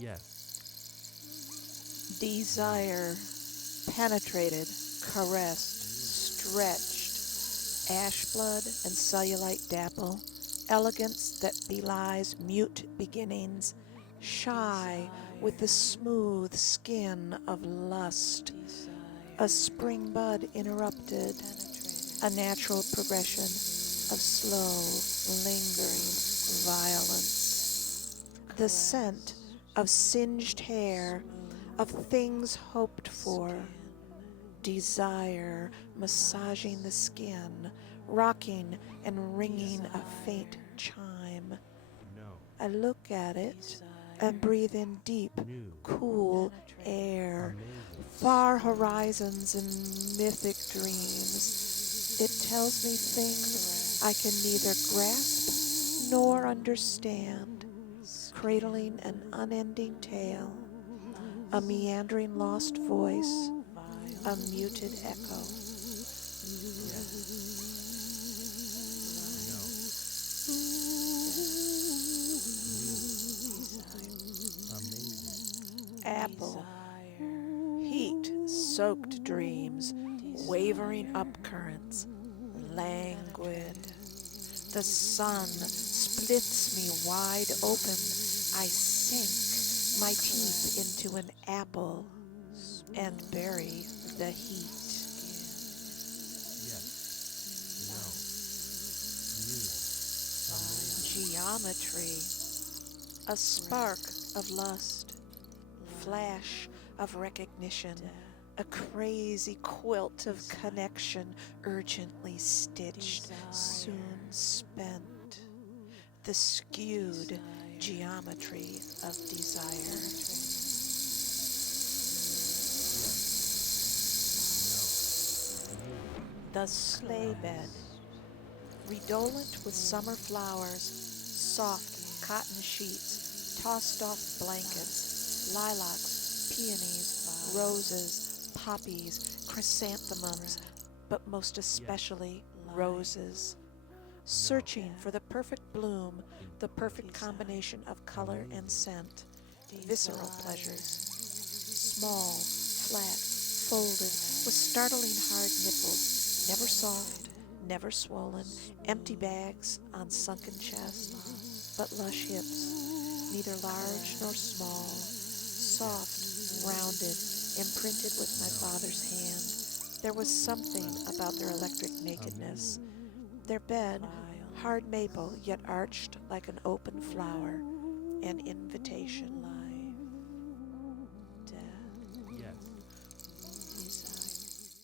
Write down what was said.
Yes. Desire penetrated, caressed, stretched, ash blood and cellulite dapple, elegance that belies mute beginnings, shy with the smooth skin of lust, a spring bud interrupted, a natural progression of slow, lingering violence, the scent of singed hair, of things hoped for, desire massaging the skin, rocking and ringing a faint chime. No. I look at it and breathe in deep, New. cool air, Amazing. far horizons and mythic dreams. It tells me things I can neither grasp nor understand, cradling an unending tale, a meandering lost voice, a muted echo. Apple, heat-soaked dreams, wavering upcurrents, languid. The sun splits me wide open. I sink my teeth into an apple and bury the heat. Geometry, a spark of lust, flash of recognition, a crazy quilt of connection, urgently stitched, soon spent. The skewed geometry of desire. The sleigh bed, redolent with summer flowers, soft cotton sheets, tossed off blankets, lilacs, peonies, roses, poppies, chrysanthemums, but most especially roses. Searching for the perfect bloom, the perfect combination of color and scent, visceral pleasures. Small, flat, folded, with startling hard nipples, never soft, never swollen, empty bags on sunken chest, but lush hips, neither large nor small, soft, rounded, imprinted with my father's hand. There was something about their electric nakedness. Their bed, hard maple yet arched like an open flower, an invitation.